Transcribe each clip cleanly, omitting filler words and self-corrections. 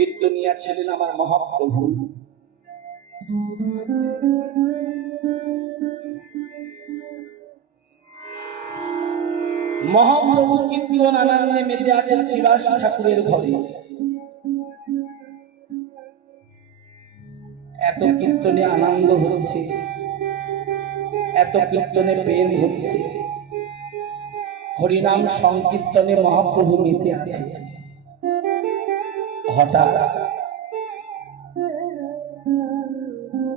কীর্তনিয়া ছিলেন আমার মহাপ্রভু। মহাপ্রভু কীর্তন আনন্দে মেতে আছেন শ্রীবাস ঠাকুরের ঘরে। এত কীর্তনে আনন্দ হচ্ছে, এত কীর্তনে প্রেম হচ্ছে, হরিনাম সংকীর্তনে মহাপ্রভু মেতে আছে। হঠাৎ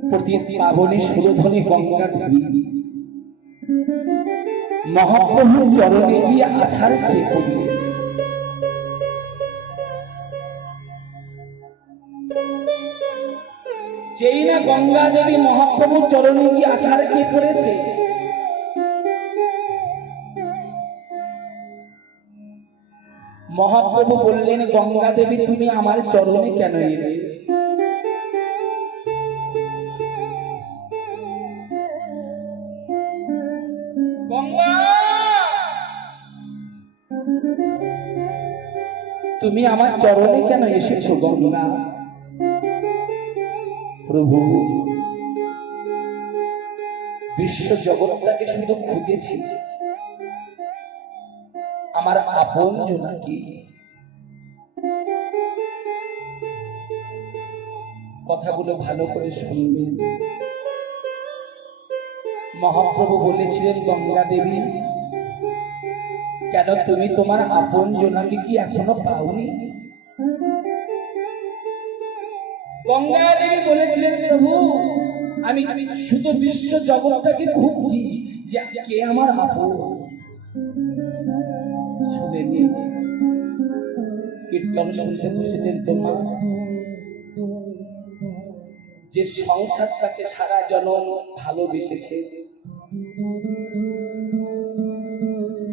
প্রতি পাবনে সুরধনে গঙ্গা দেবী মহাপ্রভুর চরণে গিয়ে আছাড় খেয়ে পড়লেন। যেই না গঙ্গা দেবী মহাপ্রভুর চরণে গিয়ে আছাড় খেয়ে পড়েছে, মহাপ্রভু বললেন, গঙ্গা দেবী তুমি আমার চরণে কেন এলে? গঙ্গা, তুমি আমার চরণে কেন এসেছো গঙ্গা? প্রভু, বিশ্ব জগৎটাকে শুধু খুঁজেছি, আমার আপন জনাকি। কথাগুলো ভালো করে শুনবেন। মহাপ্রভু বলেছিলেন, গঙ্গা দেবী কেন তুমি তোমার আপন জনাকে কি এখনো পাওনি? গঙ্গা দেবী বলেছিলেন, প্রভু আমি শুধু বিশ্ব জগৎটাকে খুঁজছি যে কে আমার আপন। শুনেনি, কীর্তন শুনতে বসেছেন তোমার, যে সংসারটাকে সারা জনম ভালোবেসেছে,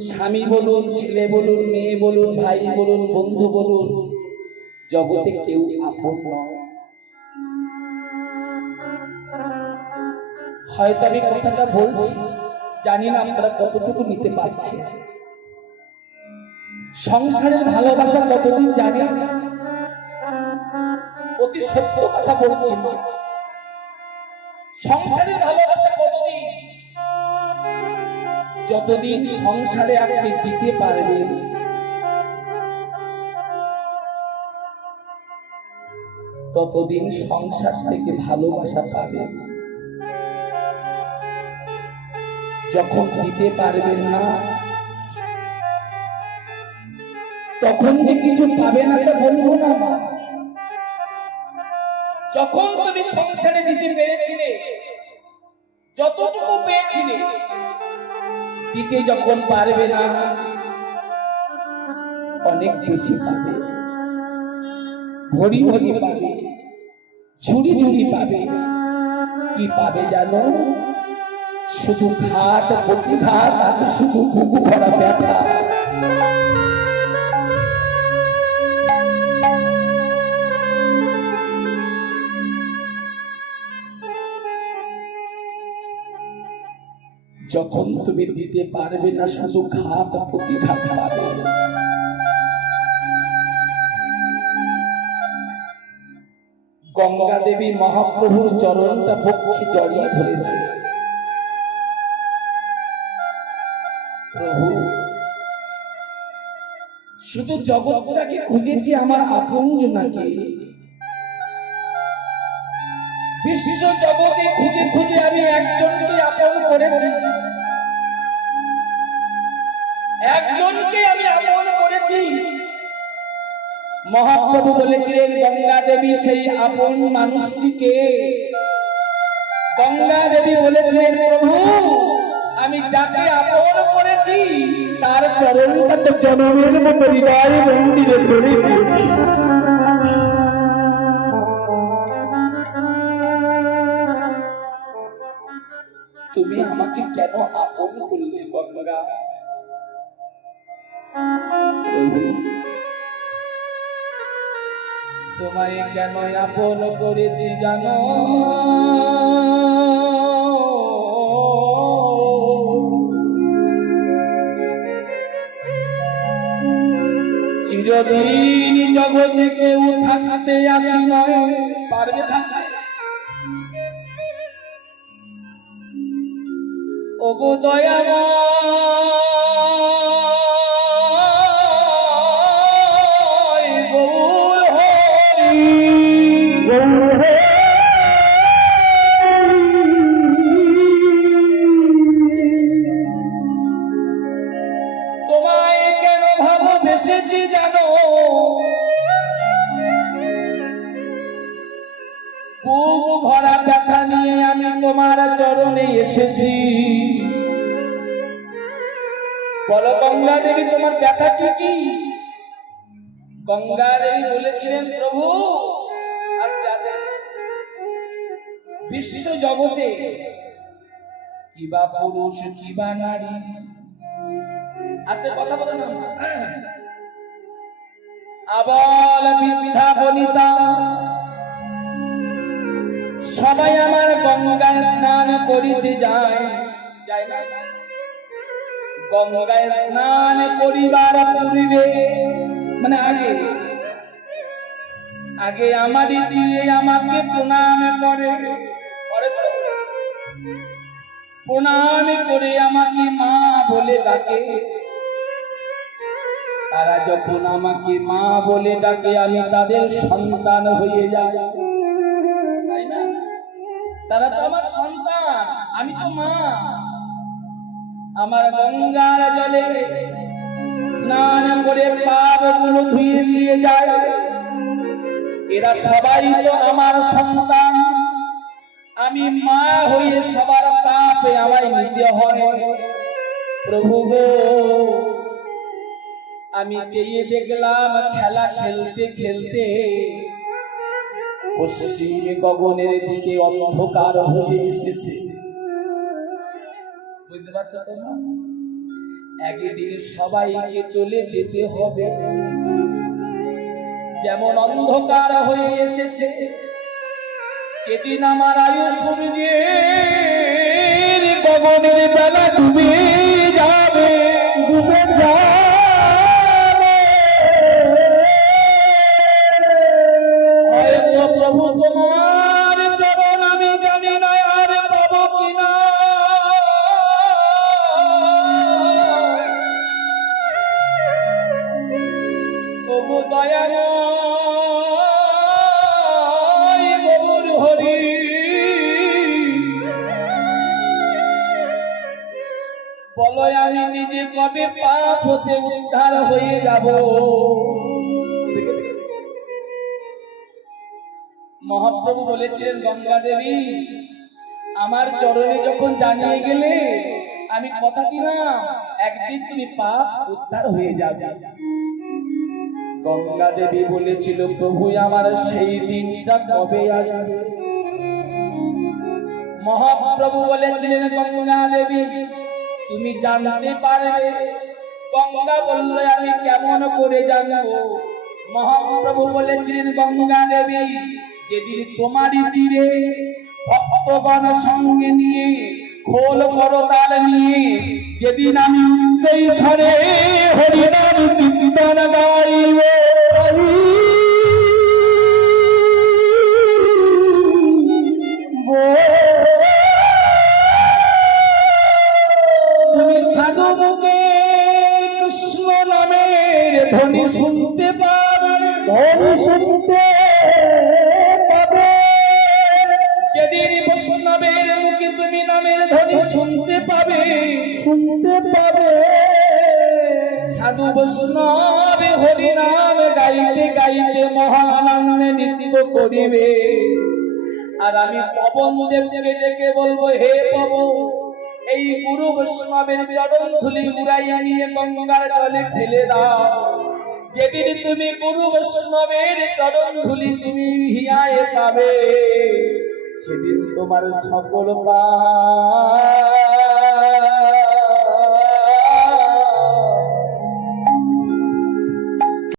স্বামী বলুন, ছেলে বলুন, মেয়ে বলুন, ভাই বলুন, বন্ধু বলুন, জগতে কেউ আপন নয়। হয়তো আমি কথাটা বলছি, জানি না আপনারা কতটুকু নিতে পারছেন। সংসারের ভালোবাসা কতদিন জানেন? অতি সত্য কথা বলছি। সংসারের ভালোবাসা কতদিন? যতদিন সংসারে আপনি দিতে পারবেন, ততদিন সংসার থেকে ভালোবাসা পাবেন। যখন দিতে পারবেন না, তখন যে কিছু পাবে না তা বলবো না। যখন তুমি সংসারে দিতে পেরেছিলে, যতটুকু পেয়েছিলে, দিতে যখন পারবে না, অনেক বেশি পাবে, ভরি ভরি পাবে, ঝুড়ি ঝুড়ি পাবে। কি পাবে জানো? শুধু ঘাত প্রতিঘাত আর শুধু বুকু ভরা ব্যথা। যখন তুমি দিতে পারবে না, শুধু ঘাত প্রতিঘাত পাবে। গঙ্গা দেবী মহাপ্রভুর চরণটা পক্ষে জড়িয়ে ধরেছে। প্রভু, শুধু জগৎটাকে খুঁজেছি আমার আপন জনাকে। বিশ্ব জগতে খুঁজে খুঁজে আমি একজনকে আপন করেছি, একজনকে আমি আপন করেছি। মহাপ্রভু বলেছিলেন, গঙ্গা দেবী সেই আপন মানুষটিকে। গঙ্গা দেবী বলেছিলেন, প্রভু আমি যাকে আপন করেছি তার চরণটা তো জনমের মতো হৃদয় মন্দিরে ধরে দিয়েছি। তুমি আমাকে কেন আপন করলে গঙ্গা? প্রভু, তোমায় কেন আপন করেছি জানো? চির চিরদিন জগতে কেউ থাকতে আসি নয়, পারবে থাকতে? ওগো দয়াময় গৌর হরি, গৌর হরি। তোমায় কেন ভালোবেসেছি জানো? বুক ভরা ব্যথা নিয়ে আমি তোমার চরণে এসেছি। বলো গঙ্গা দেবী, তোমার ব্যথা কি? গঙ্গা দেবী বলেছিলেন, প্রভু আস্তে আস্তে, বিশ্ব জগতে কিবা পুরুষ কিবা নারী, আস্তে কথা বলে না, আবাল বৃদ্ধা বনিতা সবাই আমার গঙ্গায় স্নান করিতে যায়, যায় না? গঙ্গায় স্নান করিবার পূর্বে মানে আগে আমারই তীরে আমাকে প্রণাম করে, প্রণাম করে আমাকে মা বলে ডাকে। তারা যখন আমাকে মা বলে ডাকে আমি তাদের সন্তান হয়ে যাই, তাই না? তারা তো আমার সন্তান, আমি তো মা। আমার গঙ্গার জলে স্নান করে পাপগুলো ধুয়ে দিয়ে যায়। এরা সবাই তো আমার সন্তান, আমি মা হয়ে সবার পাপে আমায় নিতে হয়। প্রভু গো, আমি চেয়ে দেখলাম খেলা খেলতে খেলতে পশ্চিম গগনের দিকে অন্ধকার হয়ে এসেছে। বুঝতে পারছো তোমরা? একদিন সবাইকে চলে যেতে হবে। যেমন অন্ধকার হয়ে এসেছে, যেদিন আমার আয়ু সূর্যের গগনের বেলা ডুবে যাবে, ডুবে যাবে, হয়তো প্রভু তোমার চরণ আমি জানি না আর পাবো কিনা। ওগো দয়াময় গৌর হরি, বলো আমি নিজে কবে পাপ হতে উদ্ধার হয়ে যাব? মহাপ্রভু বলেছিলেন, গঙ্গা দেবী আমার চরণে যখন জানিয়ে গেলে আমি কথা দিলাম একদিন তুমি পাপ উদ্ধার হয়ে যাবে। গঙ্গা দেবী বলেছিল, প্রভু আমার সেই দিনটা কবে আসবে? মহাপ্রভু বলেছিলেন, গঙ্গা দেবী তুমি জানতে পারবে। গঙ্গা বলল, আমি কেমন করে জানবো? মহাপ্রভু বলেছিলেন, গঙ্গা দেবী যেদিন তোমারই তীরে ভক্তগণ সঙ্গে নিয়ে খোল করতাল নিয়ে যেদিন আমি উচ্চৈ স্বরে হরিনাম কীর্তন গাইবে, তুমি সাধু মুখে কৃষ্ণ নামের ধ্বনি শুনতে পাবে, ধ্বনি শুনতে পাবে। যেদিন বৈষ্ণবের মুখে তুমি নামের ধ্বনি শুনতে পাবে, শুনতে পাবে, সাধু বৈষ্ণব হরি নাম গাইতে গাইতে মহানন্দে নৃত্য করিবে। আর আমি পবন দেবকে ডেকে বলবো, হে পবন এই গুরু বৈষ্ণবের চরণ ধুলি উড়াইয়া নিয়ে গঙ্গার জলে ফেলে দাও। যেদিন তুমি গুরু বৈষ্ণবের চরণ ধুলি তুমি হিয়ায় পাবে, সেদিন তোমার সকল পাপ